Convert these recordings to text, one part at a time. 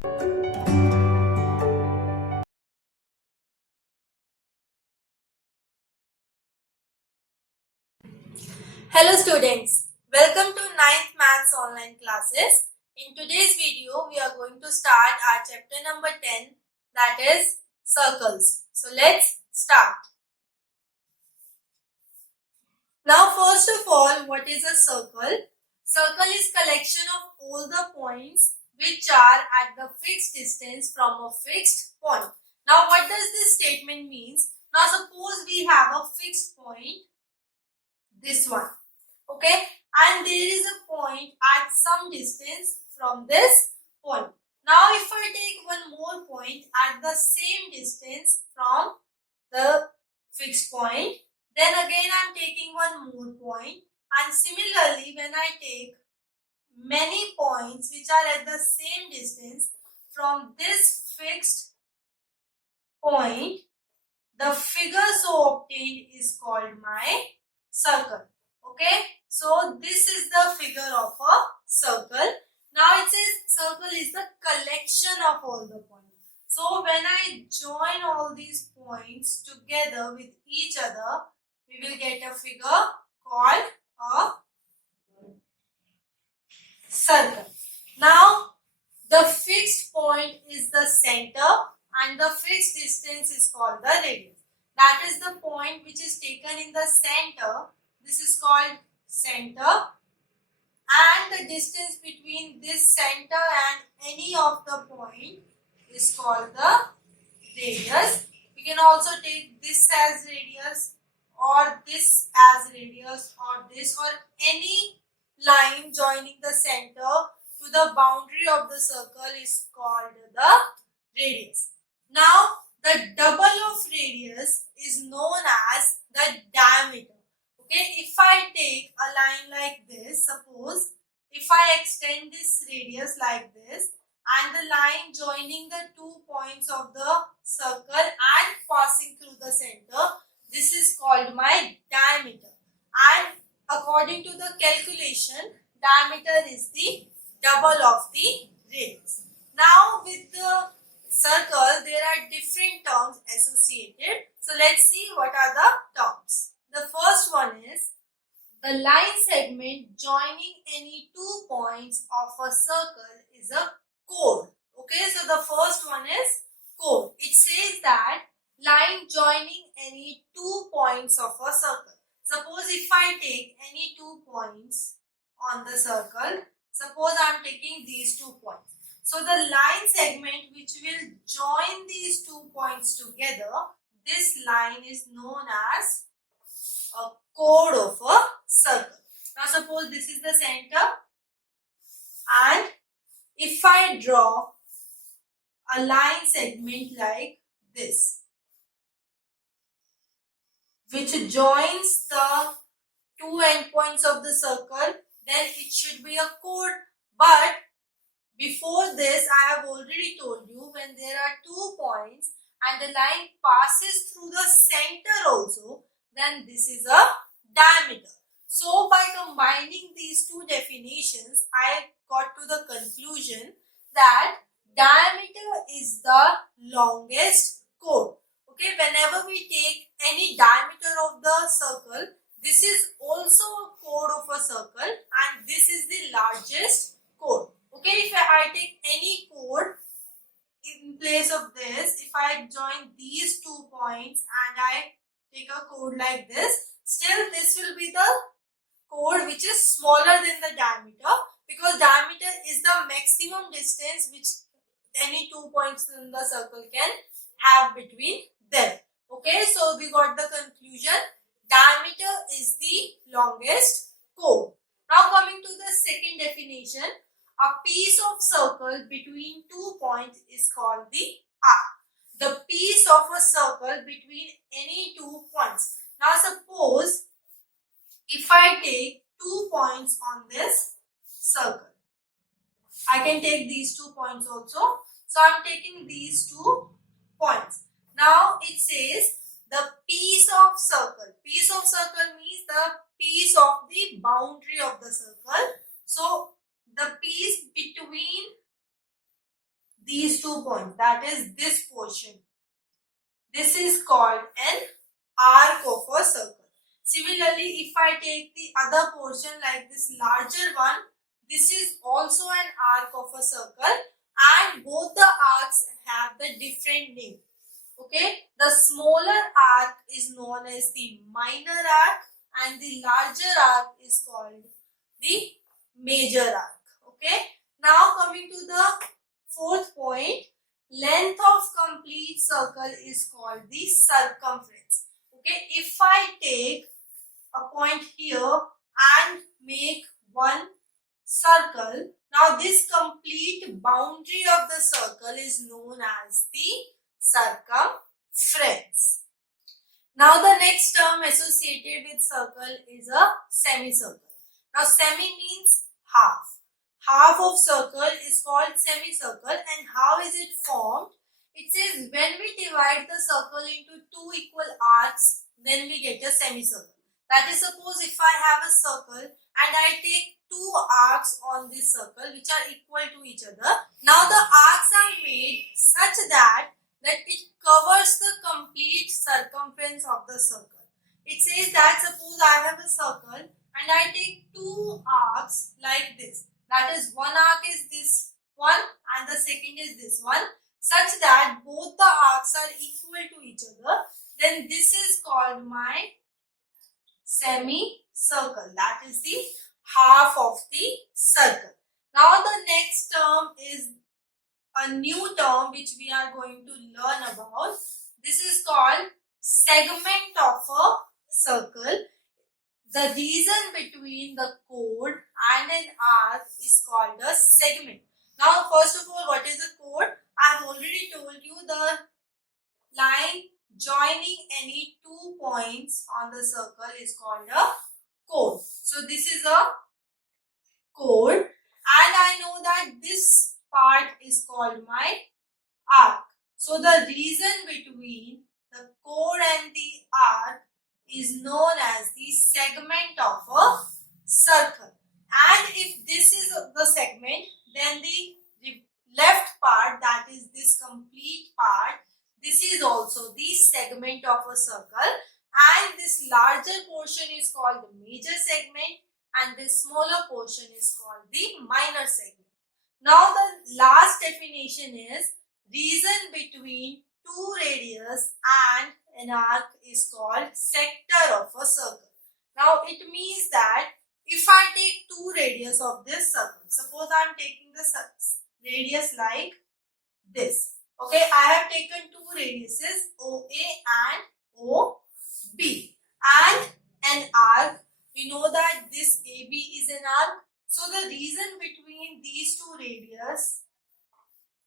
Hello students, welcome to 9th Maths online classes. In today's video, we are going to start our chapter number 10, that is circles. So let's start. Now first of all, what is a circle? Circle is collection of all the points which are at the fixed distance from a fixed point. Now what does this statement means? Now suppose we have a fixed point, this one. Okay, and there is a point at some distance from this point. Now if I take one more point at the same distance from the fixed point, then again I am taking one more point, and similarly when I take many points which are at the same distance from this fixed point, the figure so obtained is called my circle. Okay, so this is the figure of a circle. Now it says circle is the collection of all the points. So when I join all these points together with each other, we will get a figure called a circle. Now the fixed point is the center and the fixed distance is called the radius. That is the point which is taken in the center. This is called center, and the distance between this center and any of the point is called the radius. We can also take this as radius or this as radius or this or any line joining the center to the boundary of the circle is called the radius. Now the double of radius is known as the diameter. Okay, if I take a line like this, suppose if I extend this radius like this and the line joining the 2 points of the circle and passing through the center, this is called my diameter. And according to the calculation, diameter is the double of the radius. Now with the circle, there are different terms associated. So let's see what are the terms. The first one is the line segment joining any 2 points of a circle is a chord. Okay, so the first one is chord. It says that line joining any 2 points of a circle. Suppose if I take any 2 points on the circle, suppose I am taking these 2 points. So the line segment which will join these 2 points together, this line is known as a chord of a circle. Now suppose this is the center, and if I draw a line segment like this which joins the 2 endpoints of the circle, then it should be a chord. But before this, I have already told you, when there are 2 points and the line passes through the center also, then this is a diameter. So by combining these two definitions, I got to the conclusion that diameter is the longest chord. Okay, whenever we take any diameter of the circle, this is also a chord of a circle and this is the largest chord. Okay, if I take any chord in place of this, if I join these 2 points and I take a chord like this, still this will be the chord which is smaller than the diameter, because diameter is the maximum distance which any 2 points in the circle can have between them. Okay, so we got the conclusion, diameter is the longest chord. Now coming to the second definition, a piece of circle between 2 points is called the arc. The piece of a circle between any 2 points. Now suppose if I take 2 points on this circle, I can take these 2 points also. So I am taking these 2 points. Now it says the piece of circle. Piece of circle means the piece of the boundary of the circle. So the piece between these 2 points, that is this portion. This is called an arc of a circle. Similarly, if I take the other portion like this larger one, this is also an arc of a circle, and both the arcs have the different name. Okay, the smaller arc is known as the minor arc and the larger arc is called the major arc. Okay, now coming to the fourth point, length of complete circle is called the circumference. Okay, if I take a point here and make one circle, now this complete boundary of the circle is known as the circumference. Now the next term associated with circle is a semicircle. Now semi means half. Half of circle is called semicircle, and how is it formed? It says when we divide the circle into two equal arcs, then we get a semicircle. That is, suppose if I have a circle and I take two arcs on this circle which are equal to each other. Now the arcs are made such that it covers the complete circumference of the circle. It says that suppose I have a circle and I take two arcs like this. That is, one arc is this one and the second is this one, such that both the arcs are equal to each other. Then this is called my semicircle. That is the half of the circle. Now the next term is a new term which we are going to learn about. This is called segment of a circle. The region between the chord and an arc is called a segment. Now first of all, what is a chord? I have already told you the line joining any 2 points on the circle is called a chord. So this is a chord, and I know that this part is called my arc. So the region between the chord and the arc is known as the segment of a circle. And if this is the segment, then the left part, that is this complete part, this is also the segment of a circle, and this larger portion is called the major segment and this smaller portion is called the minor segment. Now the last definition is region between two radius and an arc is called sector of a circle. Now it means that if I take two radius of this circle, suppose I am taking the radius like this. Okay, I have taken two radiuses OA and OB and an arc. We know that this AB is an arc. So the region between these two radius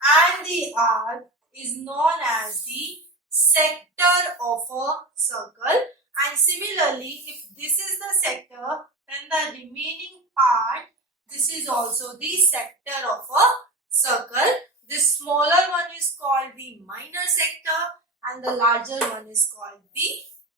and the arc is known as the sector of a circle. And similarly, if this is the sector, then the remaining part, this is also the sector of a circle. This smaller one is called the minor sector and the larger one is called the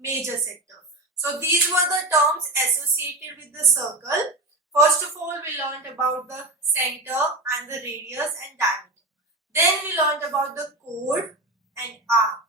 major sector. So these were the terms associated with the circle. First of all, we learned about the center and the radius and diameter. Then we learned about the chord and arc.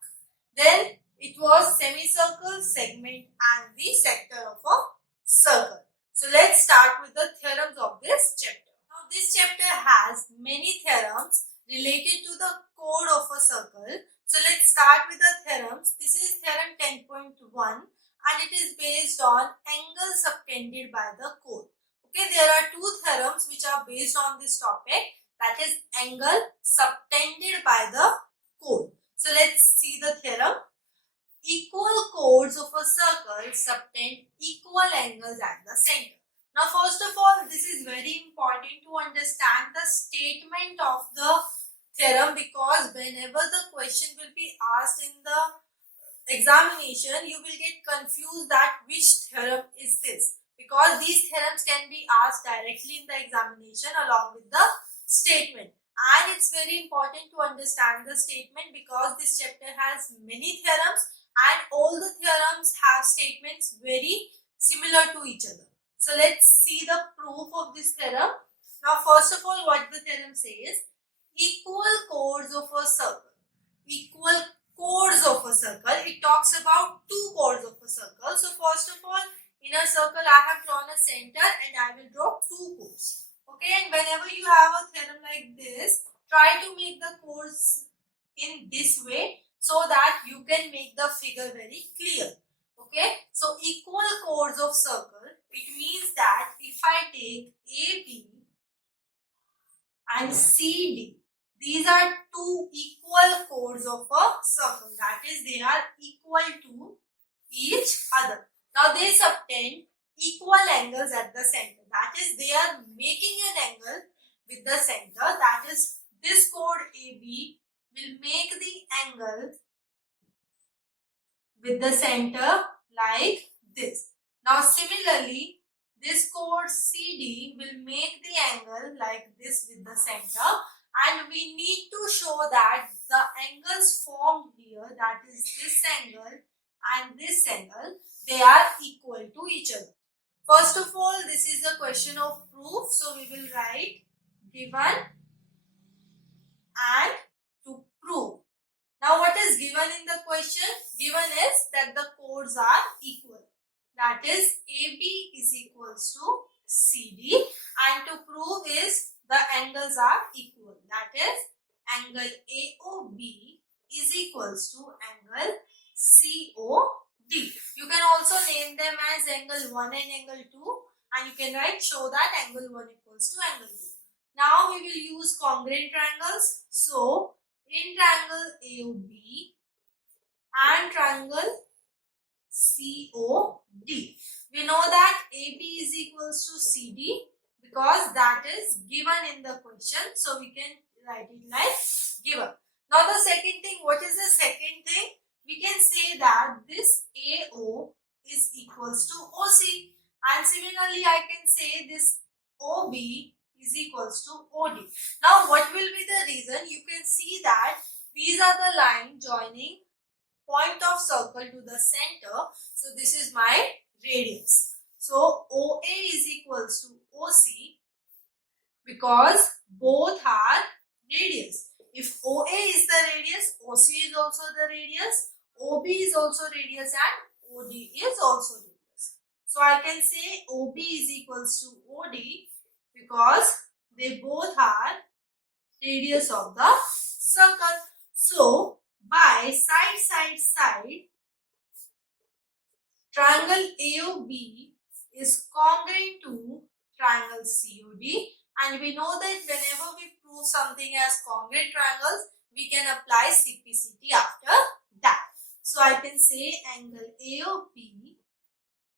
Then it was semicircle, segment and the sector of a circle. So let's start with the theorems of this chapter. Now this chapter has many theorems related to the chord of a circle. So let's start with the theorems. This is theorem 10.1 and it is based on angle subtended by the chord. Okay, there are two theorems which are based on this topic, that is angle subtended by the chord. So let's see the theorem. Equal chords of a circle subtend equal angles at the center. Now first of all, this is very important to understand the statement of the theorem, because whenever the question will be asked in the examination, you will get confused that which theorem is this, because these theorems can be asked directly in the examination along with the statement. And it's very important to understand the statement because this chapter has many theorems and all the theorems have statements very similar to each other. So let's see the proof of this theorem. Now first of all, what the theorem says, equal chords of a circle. Equal chords of a circle. It talks about two chords of a circle. So first of all, in a circle I have drawn a center and I will draw two chords. Okay, and whenever you have a theorem like this, try to make the chords in this way so that you can make the figure very clear. Okay, so equal chords of circle, it means that if I take AB and CD, these are two equal chords of a circle, that is they are equal to each other. Now they subtend equal angles at the center, that is they are making an angle with the center, that is this chord AB will make the angle with the center like this. Now similarly, this chord CD will make the angle like this with the center, and we need to show that the angles formed here, that is this angle and this angle, they are equal to each other. First of all, this is a question of proof, so we will write given and to prove. Now what is given in the question? Given is that the chords are equal. That is AB is equals to CD, and to prove is the angles are equal. That is angle AOB is equals to angle COD. You can also name them as angle 1 and angle 2, and you can write show that angle 1 equals to angle 2. Now we will use congruent triangles. So in triangle AOB and triangle COD, we know that AB is equals to CD because that is given in the question. So we can write it like given. Now the second thing, what is the second thing? We can say that this AO is equals to OC, and similarly I can say this OB is equals to OD. Now what will be the reason? You can see that these are the line joining point of circle to the center. So this is my radius. So OA is equals to OC because both are radius. If OA is the radius, OC is also the radius, OB is also radius, and OD is also radius. So I can say OB is equals to OD because they both are radius of the circle. So by side, triangle AOB is congruent to triangle COD, and we know that whenever we prove something as congruent triangles, we can apply CPCT after that. So I can say angle AOB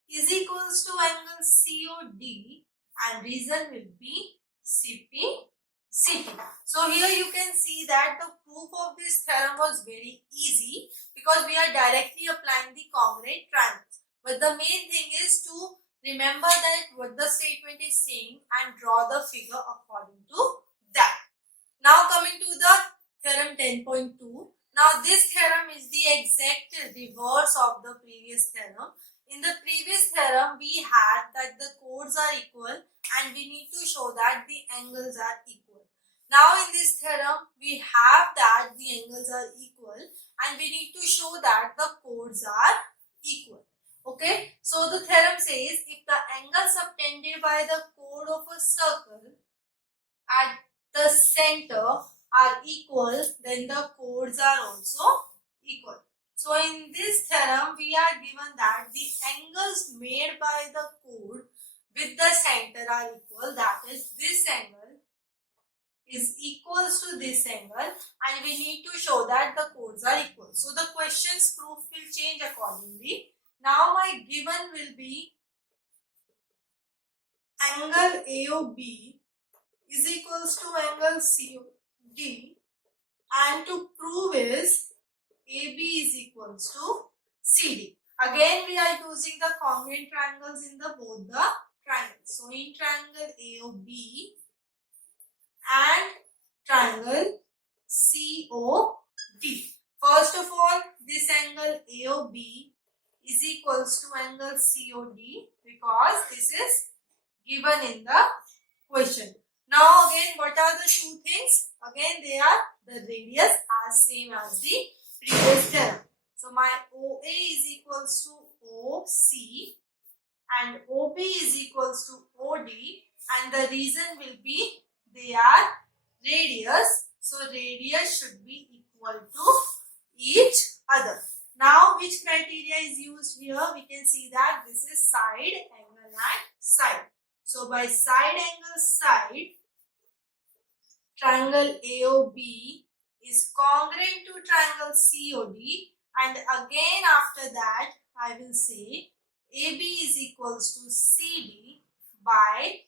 is equals to angle COD, and reason will be CPCT. So here you can see that the proof of this theorem was very easy because we are directly applying the congruent triangles. But the main thing is to remember that what the statement is saying and draw the figure according to that. Now coming to the theorem 10.2. Now this theorem is the exact reverse of the previous theorem. In the previous theorem, we had that the chords are equal and we need to show that the angles are equal. Now in this theorem, we have that the angles are equal and we need to show that the chords are equal. Okay, so the theorem says if the angles subtended by the chord of a circle at the center are equal, then the chords are also equal. So in this theorem, we are given that the angles made by the chord with the center are equal. That is, this angle is equals to this angle, and we need to show that the chords are equal. So the question's proof will change accordingly. Now my given will be angle AOB is equals to angle COD, and to prove is AB is equals to CD. Again we are using the congruent triangles in the both the triangles. So in triangle AOB and triangle COD, first of all this angle AOB is equals to angle COD because this is given in the question. Now again, what are the two things? Again, they are the radius as same as the previous theorem. So my OA is equals to OC and OB is equals to OD, and the reason will be they are radius. So radius should be equal to each other. Now which criteria is used here? We can see that this is side, angle and side. So by side, angle, side, triangle AOB is congruent to triangle COD, and again after that I will say AB is equals to CD by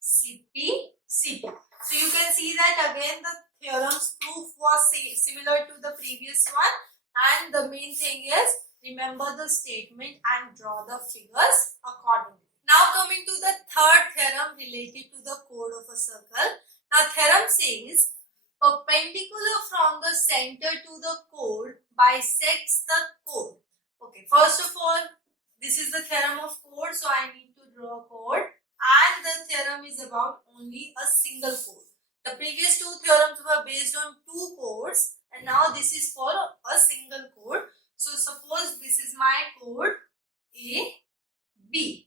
CP CD. So you can see that again the theorem's proof was similar to the previous one, and the main thing is remember the statement and draw the figures accordingly. Now coming to the third theorem related to the chord of a circle. Now theorem says perpendicular from the center to the chord bisects the chord. Okay, first of all, this is the theorem of chord, so I need to draw a chord, and the theorem is about only a single chord. The previous two theorems were based on two chords, and now this is for a single chord. So suppose this is my chord A, B.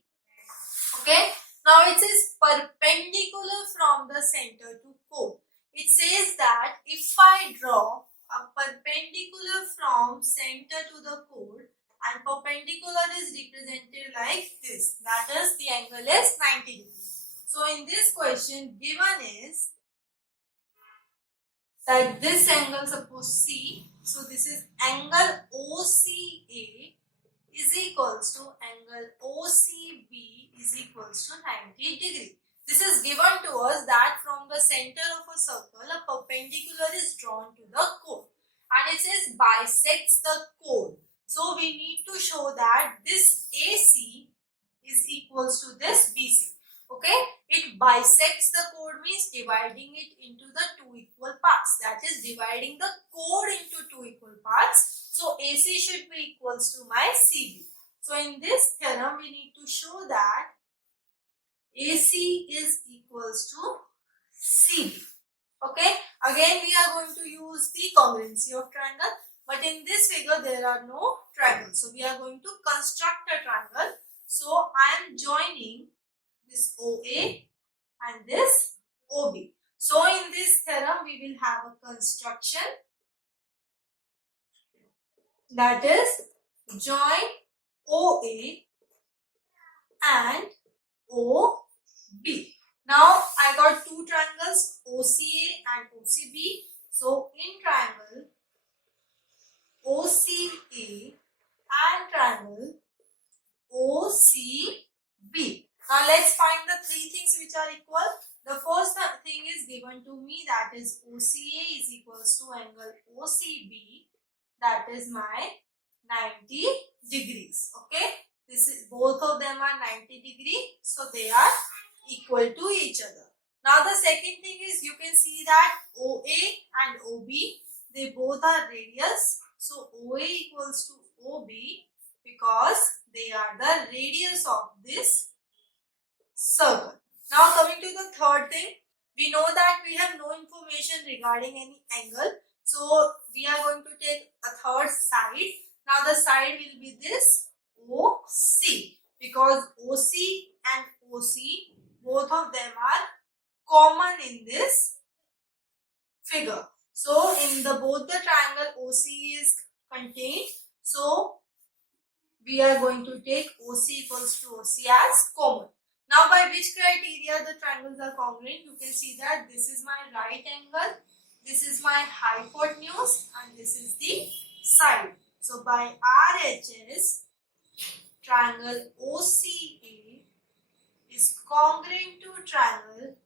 Okay, now it says perpendicular from the center to chord. It says that if I draw a perpendicular from center to the chord, and perpendicular is represented like this, that is the angle is 90 degrees. So in this question given is that this angle, suppose C, so this is angle OCA is equals to angle OCB is equals to 90 degree. This is given to us that from the center of a circle a perpendicular is drawn to the chord, and it says bisects the chord. So we need to show that this AC is equals to this BC. Okay, it bisects the chord means dividing it into the two equal parts, that is dividing the chord into two equal parts. So AC should be equals to my CB. So in this theorem we need to show that AC is equals to CB. Okay, again we are going to use the congruency of triangle, but in this figure there are no triangles, so we are going to construct a triangle. So I am joining this OA and this OB. So in this theorem we will have a construction, that is join OA and OB. Now I got two triangles OCA and OCB. So in triangle OCA and triangle OCB. Now let's find the three things which are equal. The first thing is given to me, that is OCA is equals to angle OCB, that is my 90 degrees. Okay, this is both of them are 90 degree, so they are equal to each other. Now the second thing is you can see that OA and OB, they both are radius. So OA equals to OB because they are the radius of this circle. Now coming to the third thing, we know that we have no information regarding any angle. So we are going to take a third side. Now the side will be this OC, because OC and OC, both of them are common in this figure. So in the both the triangle OC is contained. So we are going to take OC equals to OC as common. Now by which criteria the triangles are congruent? You can see that this is my right angle, this is my hypotenuse, and this is the side. So by RHS, triangle OCA is congruent to triangle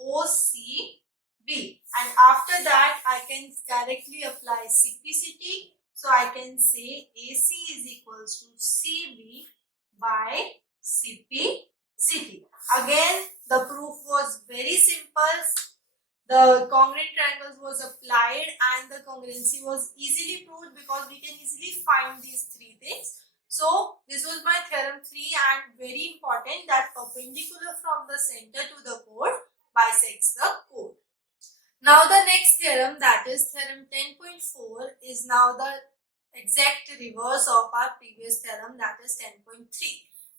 OCB, and after that I can directly apply CPCT. So I can say AC is equals to CB by CPCT. Again the proof was very simple. The congruent triangles was applied and the congruency was easily proved because we can easily find these three things. So this was my theorem 3, and very important that perpendicular from the center to the chord bisects the chord. Now the next theorem, that is theorem 10.4, is now the exact reverse of our previous theorem, that is 10.3.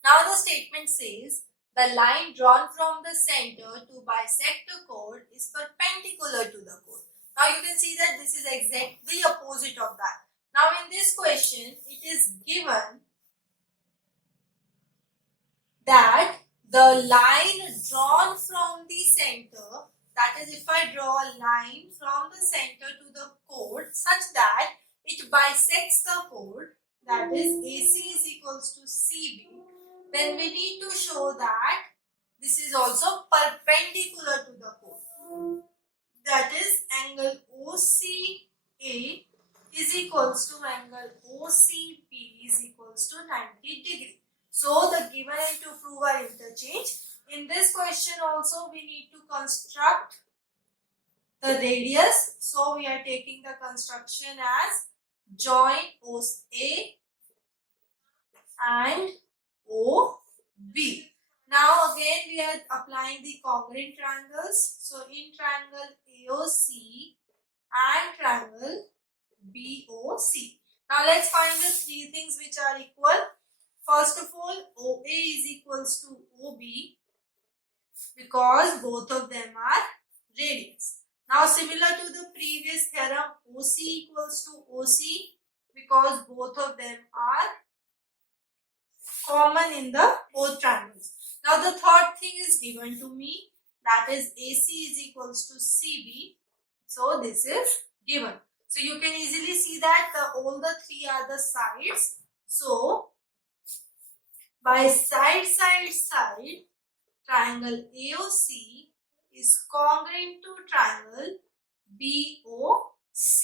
Now the statement says the line drawn from the center to bisect the chord is perpendicular to the chord. Now you can see that this is exactly opposite of that. Now in this question, it is given that the line drawn from the center, that is, if I draw a line from the center to the chord such that it bisects the chord, that is AC is equals to CB, then we need to show that this is also perpendicular to the chord. That is, angle OCA is equals to angle OCB is equals to 90 degree. So the given and to prove are interchange. In this question also we need to construct the radius. So we are taking the construction as join OA and OB. Now again we are applying the congruent triangles. So in triangle AOC and triangle BOC. Now let's find the three things which are equal. First of all, OA is equals to OB because both of them are radius. Now similar to the previous theorem, OC equals to OC because both of them are common in the both triangles. Now the third thing is given to me, that is AC is equals to CB. So this is given. So you can easily see that all the three are the sides. So by side, triangle AOC is congruent to triangle BOC.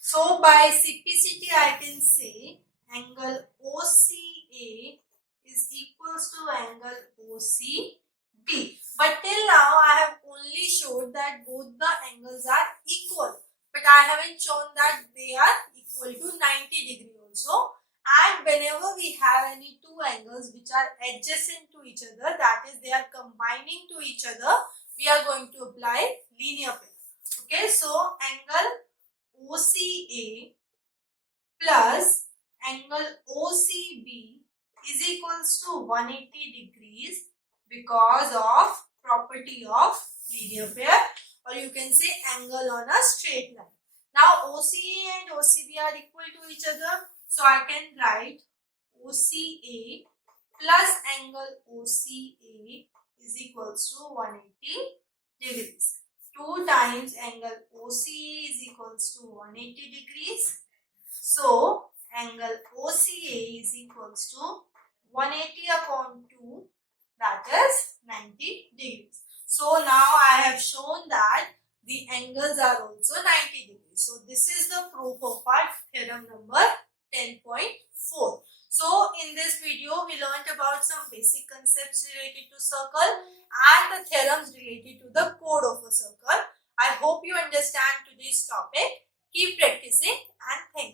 So by simplicity I can say angle OCA is equals to angle OCD. But till now I have only showed that both the angles are equal. But I haven't shown that they are equal to 90 degree also. And whenever we have any two angles which are adjacent to each other, that is they are combining to each other, we are going to apply linear pair. Okay, so angle OCA plus angle OCB is equals to 180 degrees because of property of linear pair, or you can say angle on a straight line. Now OCA and OCB are equal to each other. So I can write OCA plus angle OCA is equals to 180 degrees. 2 times angle OCA is equals to 180 degrees. So angle OCA is equals to 180 upon 2, that is 90 degrees. So now I have shown that the angles are also 90 degrees. So this is the proof of our theorem number 10.4. So in this video we learnt about some basic concepts related to circle and the theorems related to the chord of a circle. I hope you understand today's topic. Keep practicing and thank you.